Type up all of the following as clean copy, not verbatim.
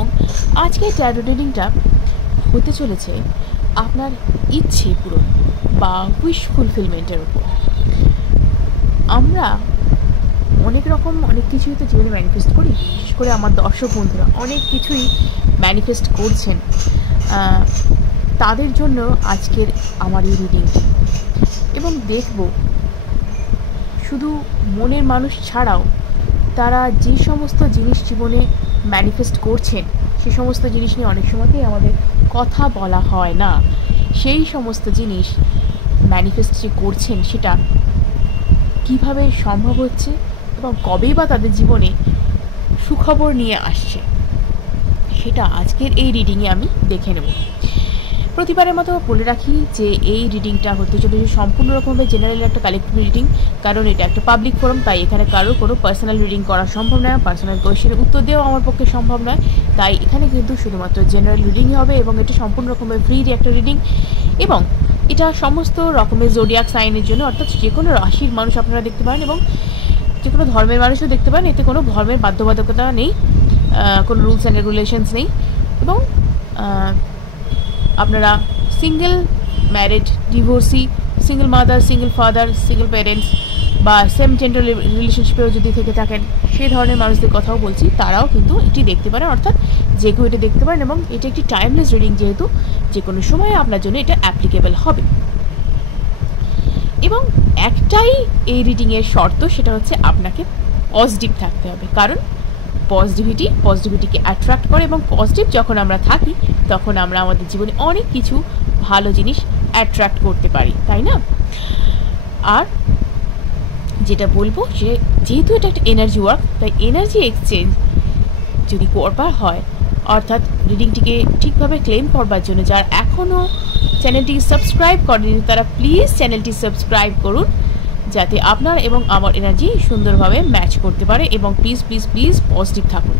এবং আজকের ট্যারো রিডিংটা হতে চলেছে আপনার ইচ্ছে পূরণ বা উইশ ফুলফিলমেন্টের উপর। আমরা অনেক কিছুই তো জীবনে ম্যানিফেস্ট করি, বিশেষ করে আমার দর্শক বন্ধুরা অনেক কিছুই ম্যানিফেস্ট করছেন। তাদের জন্য আজকের আমার এই রিডিংটি, এবং দেখব শুধু মনের মানুষ ছাড়াও তারা যে সমস্ত জিনিস জীবনে ম্যানিফেস্ট করছেন সে সমস্ত জিনিস নিয়ে অনেক সময়তেই আমাদের কথা বলা হয় না। সেই সমস্ত জিনিস ম্যানিফেস্ট যে করছেন সেটা কিভাবে সম্ভব হচ্ছে এবং কবেই বা তাদের জীবনে সুখবর নিয়ে আসছে, সেটা আজকের এই রিডিংয়ে আমি দেখে নেব। প্রতিবারের মতো বলে রাখি যে এই রিডিংটা হতে চলেছে সম্পূর্ণ রকমভাবে জেনারেল একটা কালেক্টিভ রিডিং, কারণ এটা একটা পাবলিক ফোরাম, তাই এখানে কারোর কোনো পার্সোনাল রিডিং করা সম্ভব নয়, পার্সোনাল কোয়েশ্চেনের উত্তর দেওয়া আমার পক্ষে সম্ভব নয়। তাই এখানে কিন্তু শুধুমাত্র জেনারেল রিডিংই হবে এবং এটা সম্পূর্ণ রকমের ফ্রি একটা রিডিং, এবং এটা সমস্ত রকমের জোডিয়াক সাইনের জন্য, অর্থাৎ যে কোনো রাশির মানুষ আপনারা দেখতে পারেন এবং যে কোনো ধর্মের মানুষও দেখতে পারেন। এতে কোনো ধর্মের বাধ্যবাধকতা নেই, কোনো রুলস অ্যান্ড রেগুলেশনস নেই, এবং আপনারা single, married, divorcee, single mother, single father, single parents বা সেম জেন্ডার রিলেশনশিপেও যদি থেকে থাকেন সেই ধরনের মানুষদের কথাও বলছি, তারাও কিন্তু এটি দেখতে পারেন, অর্থাৎ যে কেউ এটা দেখতে পারেন। এবং এটা একটি টাইমলেস রিডিং, যেহেতু যে কোনো সময় আপনার জন্য এটা অ্যাপ্লিকেবল হবে। এবং একটাই এই রিডিংয়ের শর্ত, সেটা হচ্ছে আপনাকে পজিটিভ থাকতে হবে, কারণ পজিটিভিটিকে অ্যাট্রাক্ট করে, এবং পজিটিভ যখন আমরা থাকি তখন আমরা আমাদের জীবনে অনেক কিছু ভালো জিনিস অ্যাট্রাক্ট করতে পারি, তাই না? আর যেটা বলবো যে যেহেতু এটা একটা এনার্জি ওয়ার্ক, তাই এনার্জি এক্সচেঞ্জ যদি করবার হয়, অর্থাৎ রিডিংটিকে ঠিকভাবে ক্লেম করবার জন্য যারা এখনও চ্যানেলটি সাবস্ক্রাইব করেনি তারা প্লিজ চ্যানেলটি সাবস্ক্রাইব করুন, যাতে আপনার এবং আমার এনার্জি সুন্দরভাবে ম্যাচ করতে পারে। এবং প্লিজ প্লিজ প্লিজ পজিটিভ থাকুন।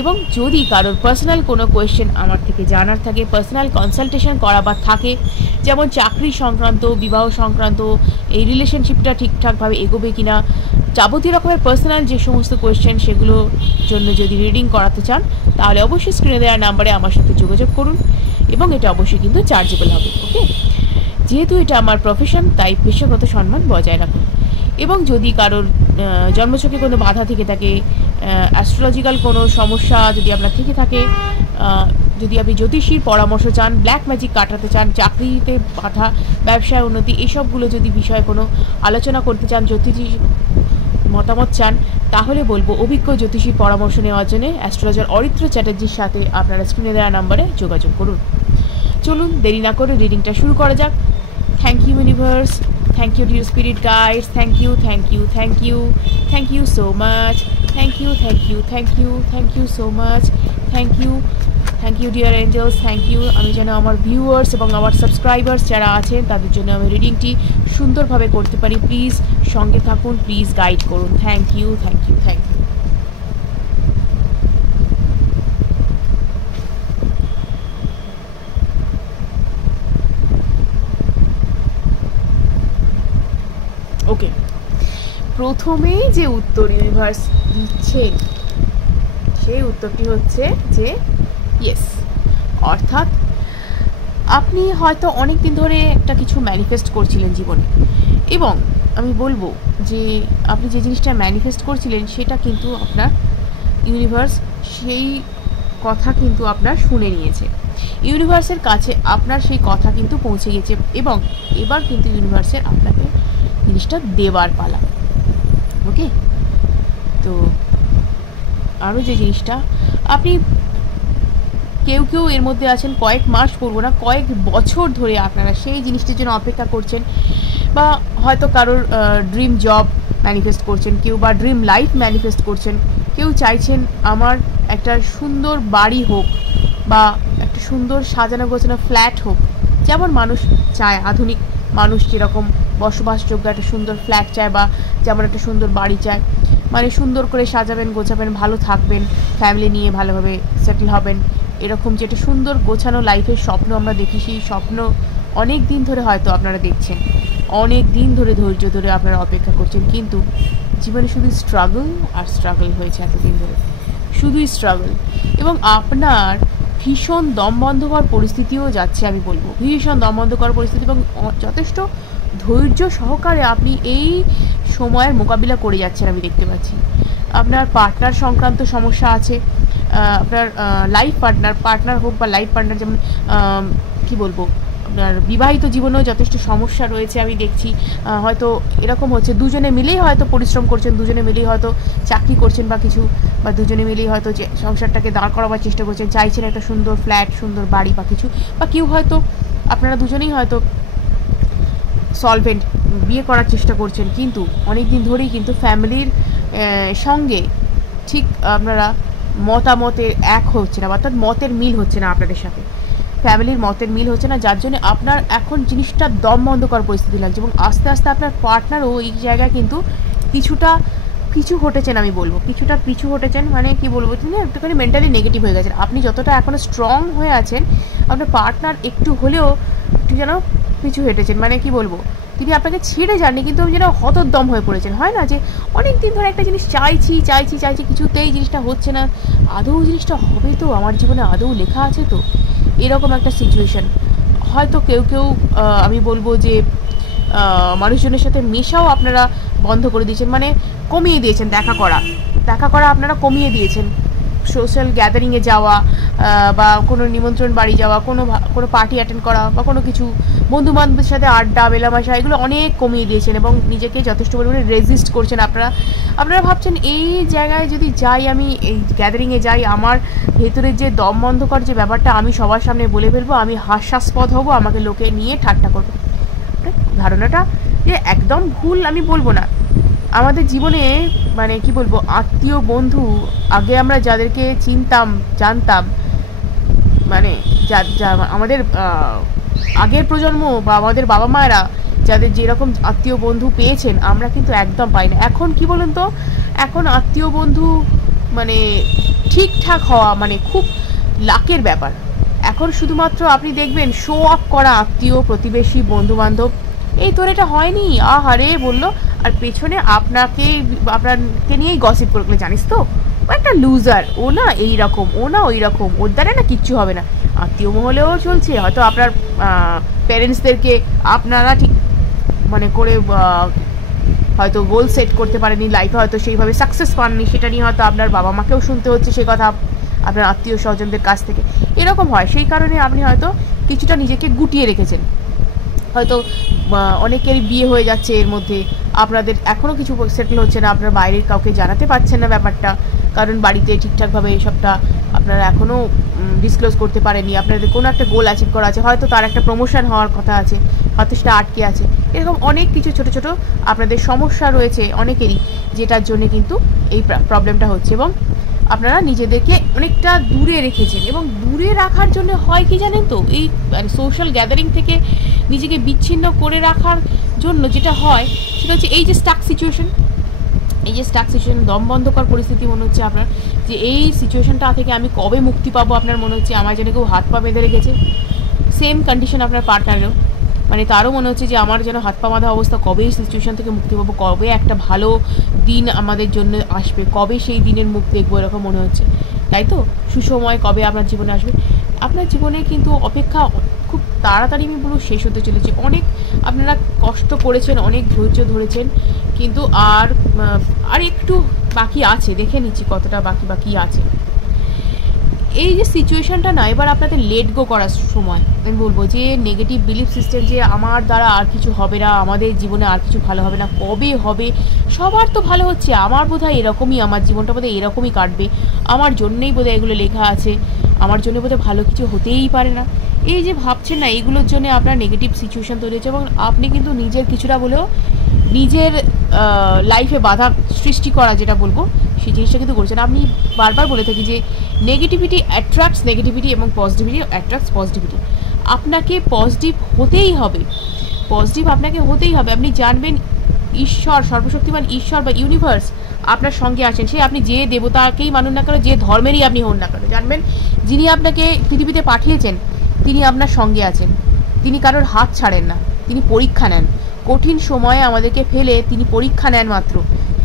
এবং যদি কারোর পার্সোনাল কোনো কোয়েশ্চেন আমার থেকে জানার থাকে, পার্সোনাল কনসালটেশন করাবার থাকে, যেমন চাকরি সংক্রান্ত, বিবাহ সংক্রান্ত, এই রিলেশনশিপটা ঠিকঠাকভাবে এগোবে কিনা, যাবতীয় রকমের পার্সোনাল যে সমস্ত কোয়েশ্চেন সেগুলোর জন্য যদি রিডিং করাতে চান, তাহলে অবশ্যই স্ক্রিনে দেওয়া নাম্বারে আমার সাথে যোগাযোগ করুন, এবং এটা অবশ্যই কিন্তু চার্জেবল হবে। ওকে, যেহেতু এটা আমার প্রফেশন, তাই পেশাগত সম্মান বজায় রাখুন। এবং যদি কারোর জন্মছকে কোনো বাধা থেকে থাকে, অ্যাস্ট্রোলজিক্যাল কোনো সমস্যা যদি আপনার থেকে থাকে, যদি আপনি জ্যোতিষীর পরামর্শ চান, ব্ল্যাক ম্যাজিক কাটাতে চান, চাকরিতে বাধা, ব্যবসায় উন্নতি, এইসবগুলো যদি বিষয়ে কোনো আলোচনা করতে চান, জ্যোতিষী মতামত চান, তাহলে বলবো অভিজ্ঞ জ্যোতিষীর পরামর্শ নেওয়ার জন্য অ্যাস্ট্রোলজার অরিত্র চ্যাটার্জির সাথে আপনারা স্ক্রিনে দেওয়া নাম্বারে যোগাযোগ করুন। চলুন দেরি না করে রিডিংটা শুরু করা যাক। Thank you universe, thank you dear spirit guides, thank you thank you thank you thank you so much, thank you thank you thank you thank you so much, thank you dear Angeles, thank you. আমি যেন আমার viewers এবং আমার subscribers যারা আছেন তাদের জন্য আমি রিডিংটি সুন্দরভাবে করতে পারি। প্লিজ সঙ্গে থাকুন, প্লিজ গাইড করুন। Thank you thank you thank you. Okay, প্রথমেই যে উত্তর ইউনিভার্স দিচ্ছে সেই উত্তরটি হচ্ছে যে ইয়েস, অর্থাৎ আপনি হয়তো অনেক দিন ধরে একটা কিছু ম্যানিফেস্ট করছিলেন জীবনে, এবং আমি বলবো যে আপনি যে জিনিসটা ম্যানিফেস্ট করছিলেন সেটা কিন্তু আপনার ইউনিভার্স সেই কথা কিন্তু আপনার শুনে নিয়েছে। ইউনিভার্সের কাছে আপনার সেই কথা কিন্তু পৌঁছে গেছে, এবং এবার কিন্তু ইউনিভার্সের আপনাকে জিনিসটা দেওয়ার পালা। ওকে, তো আরও যে জিনিসটা আপনি কেউ এর মধ্যে আছেন কয়েক মাস, বলবো না কয়েক বছর ধরে আপনারা সেই জিনিসটির জন্য অপেক্ষা করছেন, বা হয়তো কারোর ড্রিম জব ম্যানিফেস্ট করছেন, কেউ বা ড্রিম লাইফ ম্যানিফেস্ট করছেন, কেউ চাইছেন আমার একটা সুন্দর বাড়ি হোক বা একটা সুন্দর সাজানো গোছানো ফ্ল্যাট হোক, যেমন মানুষ চায়, আধুনিক মানুষ যেরকম বসবাসযোগ্য একটা সুন্দর ফ্ল্যাট চায় বা যেমন একটা সুন্দর বাড়ি চায়, মানে সুন্দর করে সাজাবেন, গোছাবেন, ভালো থাকবেন, ফ্যামিলি নিয়ে ভালোভাবে সেটেল হবেন, এরকম যে একটা সুন্দর গোছানো লাইফের স্বপ্ন আমরা দেখি, সেই স্বপ্ন অনেক দিন ধরে হয়তো আপনারা দেখছেন, অনেক দিন ধরে ধৈর্য ধরে আপনারা অপেক্ষা করছেন, কিন্তু জীবনে শুধু স্ট্রাগল আর স্ট্রাগল হয়েছে এতদিন ধরে, শুধুই স্ট্রাগল, এবং আপনার ভীষণ দমবন্ধকর পরিস্থিতিও যাচ্ছে, আমি বলবো ভীষণ দমবন্ধকর পরিস্থিতি, এবং যথেষ্ট ধৈর্য সহকারে আপনি এই সময়ের মোকাবিলা করে যাচ্ছেন আমি দেখতে পাচ্ছি। আপনার পার্টনার সংক্রান্ত সমস্যা আছে, আপনার লাইফ পার্টনার হোক বা লাইফ পার্টনার, যেমন কি বলবো, আপনার বিবাহিত জীবনেও যথেষ্ট সমস্যা রয়েছে আমি দেখছি। হয়তো এরকম হচ্ছে দুজনে মিলেই হয়তো পরিশ্রম করছেন, দুজনে মিলেই হয়তো চাকরি করছেন বা কিছু, বা দুজনে মিলেই হয়তো যে সংসারটাকে দাঁড় করাবার চেষ্টা করছেন, চাইছেন একটা সুন্দর ফ্ল্যাট, সুন্দর বাড়ি বা কিছু, বা কেউ হয়তো আপনারা দুজনেই হয়তো সলভেন্ট, বিয়ে করার চেষ্টা করছেন, কিন্তু অনেক দিন ধরেই কিন্তু ফ্যামিলির সঙ্গে ঠিক আপনারা মতামতের এক হচ্ছে না, অর্থাৎ মতের মিল হচ্ছে না, আপনাদের সাথে ফ্যামিলির মতের মিল হচ্ছে না, যার জন্য আপনার এখন জিনিসটা দমবন্ধকর পরিস্থিতি লাগছে, এবং আস্তে আস্তে আপনার পার্টনারও এই জায়গায় কিন্তু কিছুটা পিছু হটেছেন, আমি বলবো কিছুটা পিছু হটেছেন, মানে কি বলবো, তিনি একটুখানি মেন্টালি নেগেটিভ হয়ে গেছেন। আপনি যতটা এখনও স্ট্রং হয়ে আছেন, আপনার পার্টনার একটু হলেও একটু যেন পিছু হেঁটেছেন, মানে কি বলবো, তিনি আপনাকে ছেড়ে যাননি, কিন্তু যেন হতোদ্যম হয়ে পড়েছেন। হয় না যে অনেক দিন ধরে একটা জিনিস চাইছি কিছুতেই জিনিসটা হচ্ছে না, আদৌ জিনিসটা হবে তো, আমার জীবনে আদৌ লেখা আছে তো, এরকম একটা সিচুয়েশন। হয়তো কেউ আমি বলবো যে মানুষজনের সাথে মেশাও আপনারা বন্ধ করে দিয়েছেন, মানে কমিয়ে দিয়েছেন, দেখা করা আপনারা কমিয়ে দিয়েছেন। সোশ্যাল গ্যাদারিংয়ে যাওয়া বা কোনো নিমন্ত্রণ বাড়ি যাওয়া, কোনো পার্টি অ্যাটেন্ড করা বা কোনো কিছু বন্ধুবান্ধবের সাথে আড্ডা মেলামেশা, এগুলো অনেক কমিয়ে দিয়েছেন, এবং নিজেকে যথেষ্ট পরিমাণে রেজিস্ট করছেন। আপনারা ভাবছেন এই জায়গায় যদি যাই, আমি এই গ্যাদারিংয়ে যাই, আমার ভেতরের যে দমবন্ধকর যে ব্যাপারটা আমি সবার সামনে বলে ফেলবো, আমি হাস্যাস্পদ হব, আমাকে লোকে নিয়ে ঠাট্টা করবে। ধারণাটা যে একদম ভুল আমি বলবো না। আমাদের জীবনে মানে কি বলবো, আত্মীয় বন্ধু, আগে আমরা যাদেরকে চিনতাম জানতাম, মানে আমাদের আগের প্রজন্ম বা আমাদের বাবা মায়েরা যাদের যেরকম আত্মীয় বন্ধু পেয়েছেন, আমরা কিন্তু একদম পাই না। এখন কি বলুন তো, এখন আত্মীয় বন্ধু মানে ঠিকঠাক হওয়া মানে খুব লাকের ব্যাপার। এখন শুধুমাত্র আপনি দেখবেন শো অফ করা আত্মীয় প্রতিবেশী বন্ধুবান্ধব, এই তোর এটা হয়নি, আহারে বললো, আর পেছনে আপনাকে নিয়েই গসিপ করে, জানিস তো ও একটা লুজার, ও না এইরকম, ও না ওই রকম, ওর দ্বারা না কিচ্ছু হবে না। আত্মীয় মহলেও চলছে, হয়তো আপনার প্যারেন্টসদেরকে আপনারা ঠিক মানে করে হয়তো গোল সেট করতে পারেনি লাইফে, হয়তো সেইভাবে সাকসেস পাননি, সেটা নিয়ে হয়তো আপনার বাবা মাকেও শুনতে হচ্ছে সে কথা আপনার আত্মীয় স্বজনদের কাছ থেকে, এরকম হয়। সেই কারণে আপনি হয়তো কিছুটা নিজেকে গুটিয়ে রেখেছেন। হয়তো অনেকেরই বিয়ে হয়ে যাচ্ছে, এর মধ্যে আপনাদের এখনও কিছু সেটেল হচ্ছে না, আপনার বাইরের কাউকে জানাতে পারছেন না ব্যাপারটা, কারণ বাড়িতে ঠিকঠাকভাবে সবটা আপনারা এখনও ডিসক্লোজ করতে পারেননি। আপনাদের কোনো একটা গোল অ্যাচিভ করা আছে, হয়তো তার একটা প্রমোশন হওয়ার কথা আছে, হয়তো সেটা আটকে আছে, এরকম অনেক কিছু ছোট ছোট আপনাদের সমস্যা রয়েছে অনেকেরই, যেটার জন্য কিন্তু এই প্রবলেমটা হচ্ছে, এবং আপনারা নিজেদেরকে অনেকটা দূরে রেখেছেন। এবং দূরে রাখার জন্য হয় কি জানেন তো, এই মানে সোশ্যাল গ্যাদারিং থেকে নিজেকে বিচ্ছিন্ন করে রাখার জন্য যেটা হয় সেটা হচ্ছে এই যে স্টাক সিচুয়েশন, দমবন্ধকর পরিস্থিতি মনে হচ্ছে আপনার, যে এই সিচুয়েশনটা থেকে আমি কবে মুক্তি পাবো, আপনার মনে হচ্ছে আমার যেন কেউ হাত পা বেঁধে রেখেছে। সেম কন্ডিশন আপনার পার্টনারেরও, মানে তারও মনে হচ্ছে যে আমার যেন হাত পা বাঁধা অবস্থা, কবে এই সিচুয়েশন থেকে মুক্তি পাবো, কবে একটা ভালো দিন আমাদের জন্য আসবে, কবে সেই দিনের মুখ দেখবো, এরকম মনে হচ্ছে, তাই তো? সুসময় কবে আপনার জীবনে আসবে। আপনার জীবনে কিন্তু অপেক্ষা খুব তাড়াতাড়ি আমি বলবো শেষ হতে চলেছে। অনেক আপনারা কষ্ট করেছেন, অনেক ধৈর্য ধরেছেন, কিন্তু আর একটু বাকি আছে, দেখে নিচ্ছি কতটা বাকি আছে। এই যে সিচুয়েশনটা না, এবার আপনাদের লেট গো করার সময়। আমি বলবো যে নেগেটিভ বিলিফ সিস্টেম, যে আমার দ্বারা আর কিছু হবে না, আমাদের জীবনে আর কিছু ভালো হবে না, কবে হবে, সবার তো ভালো হচ্ছে, আমার বোধহয় এরকমই, আমার জীবনটা বোধহয় এরকমই কাটবে, আমার জন্যই বোধহয় এগুলো লেখা আছে, আমার জন্য বোধহয় ভালো কিছু হতেই পারে না, এই যে ভাবছেন না, এইগুলোর জন্য আপনার নেগেটিভ সিচুয়েশন তৈরি হচ্ছে, এবং আপনি কিন্তু নিজের কিছুটা বলেও নিজের লাইফে বাধা সৃষ্টি করা, যেটা বলবো সেই জিনিসটা কিন্তু করছেন। আপনি বারবার বলে থাকি যে নেগেটিভিটি অ্যাট্রাক্টস নেগেটিভিটি এবং পজিটিভিটি অ্যাট্রাক্টস পজিটিভিটি। আপনাকে পজিটিভ হতেই হবে, আপনি জানবেন ঈশ্বর, সর্বশক্তিমান ঈশ্বর বা ইউনিভার্স আপনার সঙ্গে আছেন। সে আপনি যে দেবতাকেই মানুন না কেন, যে ধর্মেরই আপনি হন না কেন, জানবেন যিনি আপনাকে পৃথিবীতে পাঠিয়েছেন তিনি আপনার সঙ্গে আছেন, তিনি কারোর হাত ছাড়েন না, তিনি পরীক্ষা নেন, কঠিন সময়ে আমাদেরকে ফেলে তিনি পরীক্ষা নেন মাত্র,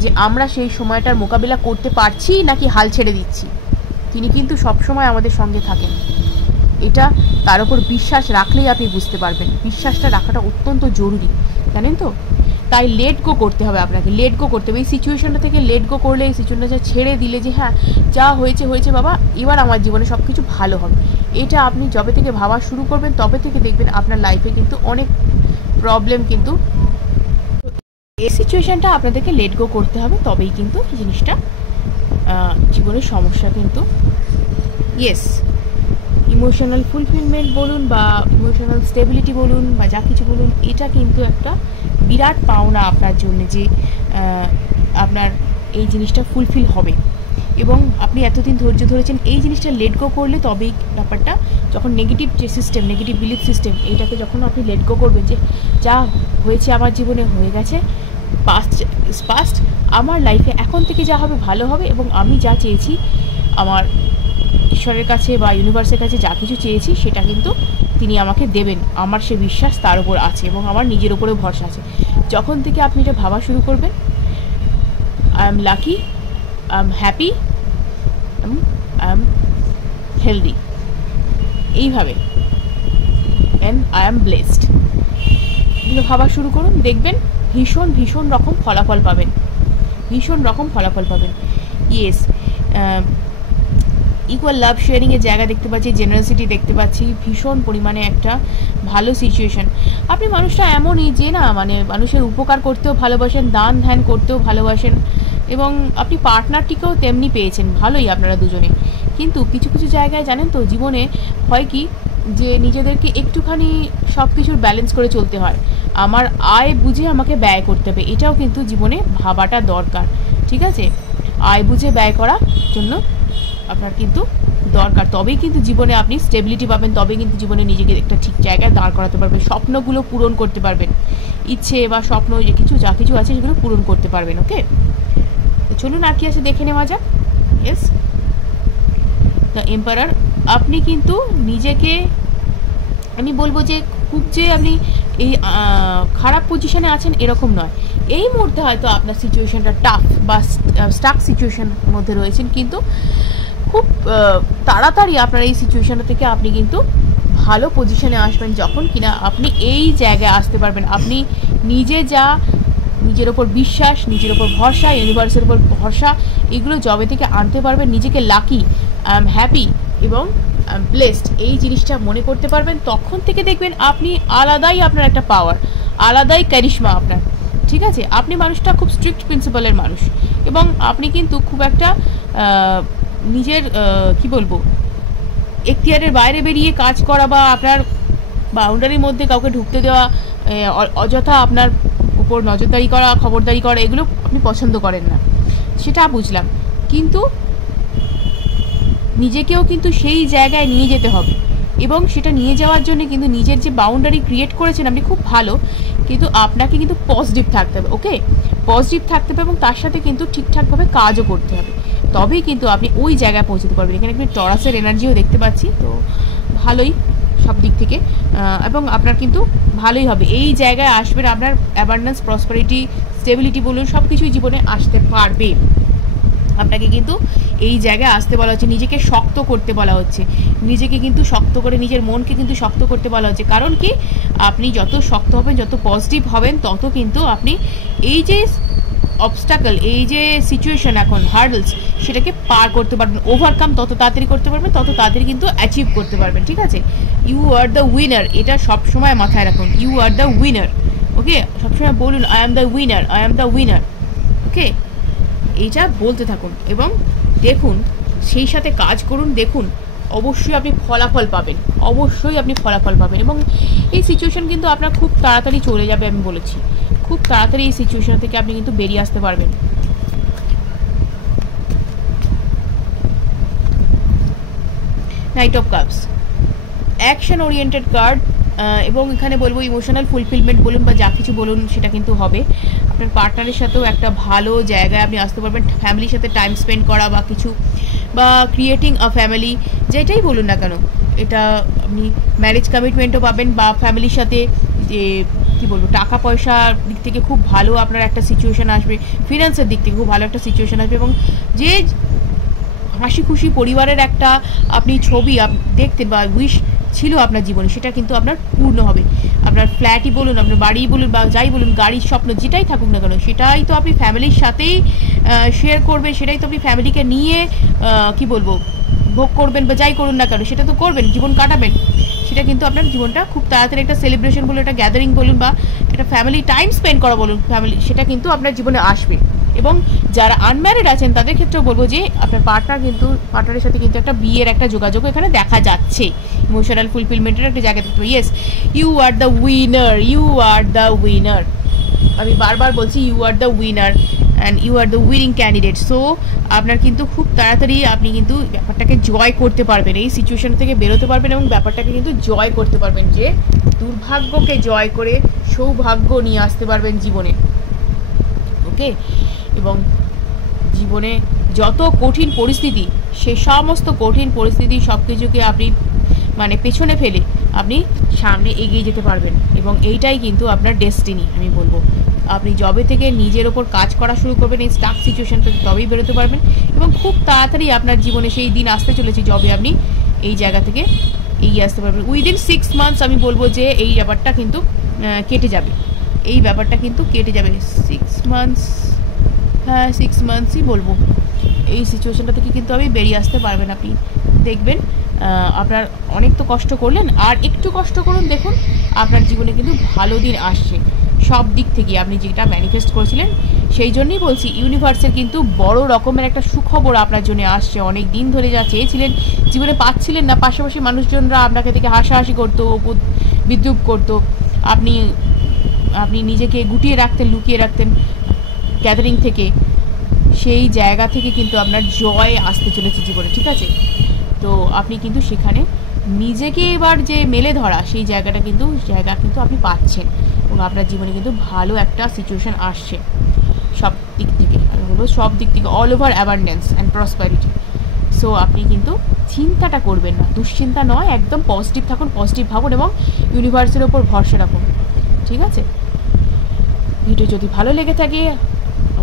যে আমরা সেই সময়টার মোকাবিলা করতে পারছি নাকি হাল ছেড়ে দিচ্ছি। তিনি কিন্তু সবসময় আমাদের সঙ্গে থাকেন। এটা তার উপর বিশ্বাস রাখলেই আপনি বুঝতে পারবেন। বিশ্বাসটা রাখাটা অত্যন্ত জরুরি, জানেন তো। তাই লেট গো করতে হবে আপনাকে, লেট গো করতে হবে। এই সিচুয়েশনটা থেকে লেট গো করলে, এই সিচুয়েশনটা ছেড়ে দিলে যে হ্যাঁ যা হয়েছে হয়েছে বাবা, এবার আমার জীবনে সব কিছু ভালো হবে, এটা আপনি যবে থেকে ভাবা শুরু করবেন তবে থেকে দেখবেন আপনার লাইফে কিন্তু অনেক প্রবলেম কিন্তু, এই সিচুয়েশনটা আপনাদেরকে লেট গো করতে হবে, তবেই কিন্তু এই জিনিসটা জীবনের সমস্যা কিন্তু ইয়েস ইমোশনাল ফুলফিলমেন্ট বলুন বা ইমোশনাল স্টেবিলিটি বলুন বা যা কিছু বলুন, এটা কিন্তু একটা বিরাট পাওনা আপনার জন্য যে আপনার এই জিনিসটা ফুলফিল হবে। এবং আপনি এতদিন ধৈর্য ধরেছেন, এই জিনিসটা লেট গো করলে তবেই ব্যাপারটা, যখন নেগেটিভ যে সিস্টেম, নেগেটিভ বিলিফ সিস্টেম, এইটাকে যখন আপনি লেট গো করবেন যে যা হয়েছে আমার জীবনে হয়ে গেছে, পাস্ট ইজ পাস্ট, আমার লাইফে এখন থেকে যা হবে ভালো হবে, এবং আমি যা চেয়েছি আমার ঈশ্বরের কাছে বা ইউনিভার্সের কাছে যা কিছু চেয়েছি সেটা কিন্তু তিনি আমাকে দেবেন, আমার সে বিশ্বাস তার উপর আছে এবং আমার নিজের উপরেও ভরসা আছে। যখন থেকে আপনি এটা ভাবা শুরু করবেন, I am lucky, I am happy, I am healthy, এইভাবে অ্যান্ড আই এম ব্লেসড, এগুলো ভাবা শুরু করুন, দেখবেন ভীষণ ভীষণ রকম ফলাফল পাবেন, ভীষণ রকম ফলাফল পাবেন। ইয়েস, ইকুয়াল লাভ শেয়ারিংয়ের জায়গা দেখতে পাচ্ছি, জেনারেসিটি দেখতে পাচ্ছি, ভীষণ পরিমাণে একটা ভালো সিচুয়েশন। আপনি মানুষটা এমনই যে না মানে মানুষের উপকার করতেও ভালোবাসেন, দান ধ্যান করতেও ভালোবাসেন, এবং আপনি পার্টনারটিকেও তেমনি পেয়েছেন, ভালোই আপনারা দুজনে। কিন্তু কিছু কিছু জায়গায় জানেন তো জীবনে হয় কি যে নিজেদেরকে একটুখানি সব কিছুর ব্যালেন্স করে চলতে হয়, আমার আয় বুঝে আমাকে ব্যয় করতে হবে, এটাও কিন্তু জীবনে ভাবাটা দরকার, ঠিক আছে। আয় বুঝে ব্যয় করার জন্য আপনার কিন্তু দরকার, তবেই কিন্তু জীবনে আপনি স্টেবিলিটি পাবেন, তবেই কিন্তু জীবনে নিজেকে একটা ঠিক জায়গায় দাঁড় করাতে পারবেন, স্বপ্নগুলো পূরণ করতে পারবেন, ইচ্ছে বা স্বপ্ন যে কিছু যা কিছু আছে সেগুলো পূরণ করতে পারবেন। ওকে, তো চলুন আর কি আছে দেখে নেওয়া যাক। ইয়েস, দ্য এম্পারার, আপনি কিন্তু নিজেকে, আমি বলবো যে খুব যে আপনি এই খারাপ পজিশনে আছেন এরকম নয়, এই মুহূর্তে হয়তো আপনার সিচুয়েশনটা টাফ বা স্টাক সিচুয়েশনের মধ্যে রয়েছেন, কিন্তু খুব তাড়াতাড়ি আপনার এই সিচুয়েশনটা থেকে আপনি কিন্তু ভালো পজিশনে আসবেন, যখন কিনা আপনি এই জায়গায় আসতে পারবেন, আপনি নিজে যা নিজের ওপর বিশ্বাস, নিজের ওপর ভরসা, ইউনিভার্সের ওপর ভরসা, এগুলো যবে থেকে আনতে পারবেন, নিজেকে লাকি, আই এম হ্যাপি এবং ব্লেসড এই জিনিসটা মনে করতে পারবেন, তখন থেকে দেখবেন আপনি আলাদাই, আপনার একটা পাওয়ার, আলাদাই ক্যারিশমা আপনার, ঠিক আছে। আপনি মানুষটা খুব স্ট্রিক্ট প্রিন্সিপালের মানুষ, এবং আপনি কিন্তু খুব একটা নিজের কি বলবো এখতিয়ারের বাইরে বেরিয়ে কাজ করা বা আপনার বাউন্ডারির মধ্যে কাউকে ঢুকতে দেওয়া, অযথা আপনার উপর নজরদারি করা, খবরদারি করা, এগুলো আপনি পছন্দ করেন না, সেটা বুঝলাম। কিন্তু নিজেকেও কিন্তু সেই জায়গায় নিয়ে যেতে হবে, এবং সেটা নিয়ে যাওয়ার জন্য কিন্তু নিজের যে বাউন্ডারি ক্রিয়েট করেছেন আপনি খুব ভালো, কিন্তু আপনাকে কিন্তু পজিটিভ থাকতে হবে। ওকে, পজিটিভ থাকতে হবে এবং তার সাথে কিন্তু ঠিকঠাকভাবে কাজও করতে হবে, তবেই কিন্তু আপনি ওই জায়গায় পৌঁছতে পারবেন। এখানে আপনি টরাসের এনার্জিও দেখতে পাচ্ছি, তো ভালোই সব দিক থেকে, এবং আপনার কিন্তু ভালোই হবে, এই জায়গায় আসবেন, আপনার অ্যাবান্ডেন্স, প্রসপারিটি, স্টেবিলিটি বলুন সব কিছুই জীবনে আসতে পারবে। আপনাকে কিন্তু এই জায়গায় আসতে বলা হচ্ছে, নিজেকে শক্ত করতে বলা হচ্ছে, নিজেকে কিন্তু শক্ত করে, নিজের মনকে কিন্তু শক্ত করতে বলা হচ্ছে, কারণ কি আপনি যত শক্ত হবেন, যত পজিটিভ হবেন, তত কিন্তু আপনি এই যে অবস্টাকল, এই যে সিচুয়েশন এখন হার্ডলস, সেটাকে পার করতে পারবেন, ওভারকাম তত তাড়াতাড়ি করতে পারবেন, তত তাড়াতাড়ি কিন্তু অ্যাচিভ করতে পারবেন, ঠিক আছে। ইউ আর দ্য উইনার, এটা সবসময় মাথায় রাখুন, you are the winner. Okay, সবসময় বলুন I am the winner, I am the winner. Okay, এইটা বলতে থাকুন এবং দেখুন, সেই সাথে কাজ করুন, দেখুন অবশ্যই আপনি ফলাফল পাবেন, অবশ্যই আপনি ফলাফল পাবেন, এবং এই সিচুয়েশন কিন্তু আপনার খুব তাড়াতাড়ি চলে যাবে, আমি বলেছি খুব তাড়াতাড়ি এই সিচুয়েশন থেকে আপনি কিন্তু বেরিয়ে আসতে পারবেন। Night of cups, action oriented card, এবং এখানে বলবো ইমোশনাল ফুলফিলমেন্ট বলুন বা যা কিছু বলুন সেটা কিন্তু হবে। আপনার পার্টনারের সাথেও একটা ভালো জায়গায় আপনি আসতে পারবেন, ফ্যামিলির সাথে টাইম স্পেন্ড করা বা কিছু, বা ক্রিয়েটিং আ ফ্যামিলি, যেটাই বলুন না কেন, এটা আপনি ম্যারেজ কমিটমেন্টও পাবেন, বা ফ্যামিলির সাথে যে কী বলবো টাকা পয়সার দিক থেকে খুব ভালো আপনার একটা সিচুয়েশান আসবে, ফিনান্সের দিক থেকে খুব ভালো একটা সিচুয়েশান আসবে, এবং যে হাসি খুশি পরিবারের একটা আপনি ছবি দেখতেন বা উইশ ছিল আপনার জীবনে, সেটা কিন্তু আপনার পূর্ণ হবে। আপনার ফ্ল্যাটই বলুন, আপনার বাড়িই বলুন, বা যাই বলুন, গাড়ির স্বপ্ন যেটাই থাকুক না কেন, সেটাই তো আপনি ফ্যামিলির সাথেই শেয়ার করবেন, সেটাই তো আপনি ফ্যামিলিকে নিয়ে কি বলবো ভোগ করবেন, বা যাই করুন না কেন সেটা তো করবেন, জীবন কাটাবেন। সেটা কিন্তু আপনার জীবনটা খুব তাড়াতাড়ি একটা সেলিব্রেশন বলুন, একটা গ্যাদারিং বলুন, বা একটা ফ্যামিলি টাইম স্পেন্ড করা বলুন, ফ্যামিলি, সেটা কিন্তু আপনার জীবনে আসবে। এবং যারা আনম্যারিড আছেন তাদের ক্ষেত্রেও বলবো যে আপনার পার্টনারের সাথে কিন্তু একটা বিয়ের একটা যোগাযোগ এখানে দেখা যাচ্ছে, ইমোশনাল ফুলফিলমেন্টের একটা জায়গা দেখতে পাই। Yes, you are the winner, you are the winner. আমি বারবার বলছি you are the winner and you are the winning candidate. So আপনার কিন্তু খুব তাড়াতাড়ি আপনি কিন্তু ব্যাপারটাকে জয় করতে পারবেন, এই সিচুয়েশন থেকে বেরোতে পারবেন এবং ব্যাপারটাকে কিন্তু জয় করতে পারবেন, যে দুর্ভাগ্যকে জয় করে সৌভাগ্য নিয়ে আসতে পারবেন জীবনে। ওকে, এবং জীবনে যত কঠিন পরিস্থিতি, সে সমস্ত কঠিন পরিস্থিতি সব কিছুকে আপনি মানে পেছনে ফেলে আপনি সামনে এগিয়ে যেতে পারবেন, এবং এইটাই কিন্তু আপনার ডেস্টিনি। আমি বলবো আপনি যবে থেকে নিজের ওপর কাজ করা শুরু করবেন এই স্টাক সিচুয়েশন থেকে, তবেই বেরোতে পারবেন, এবং খুব তাড়াতাড়ি আপনার জীবনে সেই দিন আসতে চলেছে যবে আপনি এই জায়গা থেকে এগিয়ে আসতে পারবেন। উইদিন 6 মান্থস আমি বলবো যে এই ব্যাপারটা কিন্তু কেটে যাবে, এই ব্যাপারটা কিন্তু কেটে যাবে। 6 মান্থস, হ্যাঁ 6 মান্থসই বলবো, এই সিচুয়েশনটা থেকে কিন্তু আপনি বেরিয়ে আসতে পারবেন। আপনি দেখবেন আপনার অনেক তো কষ্ট করলেন, আর একটু কষ্ট করুন, দেখুন আপনার জীবনে কিন্তু ভালো দিন আসছে সব দিক থেকে। আপনি যেটা ম্যানিফেস্ট করেছিলেন, সেই জন্যই বলছি ইউনিভার্সের কিন্তু বড় রকমের একটা সুখবর আপনার জন্য আসছে। অনেক দিন ধরে যা চেয়েছিলেন জীবনে পাচ্ছিলেন না, পাশাপাশি মানুষজনরা আপনাকে থেকে হাসাহাসি করতো, বিদ্রুপ করতো, আপনি নিজেকে গুটিয়ে রাখতেন, লুকিয়ে রাখতেন গ্যাদারিং থেকে, সেই জায়গা থেকে কিন্তু আপনার জয় আসতে চলেছে জীবনে, ঠিক আছে? তো আপনি কিন্তু সেখানে নিজেকে এবার যে মেলে ধরা সেই জায়গা কিন্তু আপনি পাচ্ছেন, এবং আপনার জীবনে কিন্তু ভালো একটা সিচুয়েশান আসছে সব দিক থেকে। আমি বলবো সব দিক থেকে, all over abundance and prosperity. So আপনি কিন্তু চিন্তাটা করবেন না, দুশ্চিন্তা নয়, একদম পজিটিভ থাকুন, পজিটিভ ভাবুন এবং ইউনিভার্সের ওপর ভরসা রাখুন, ঠিক আছে? ভিডিও যদি ভালো লেগে থাকে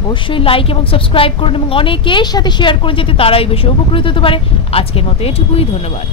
অবশ্যই লাইক এবং সাবস্ক্রাইব করুন, এবং অনেকের সাথে শেয়ার করুন যাতে তারাই বেশি উপকৃত হতে পারে। আজকের মতো এটুকুই, ধন্যবাদ।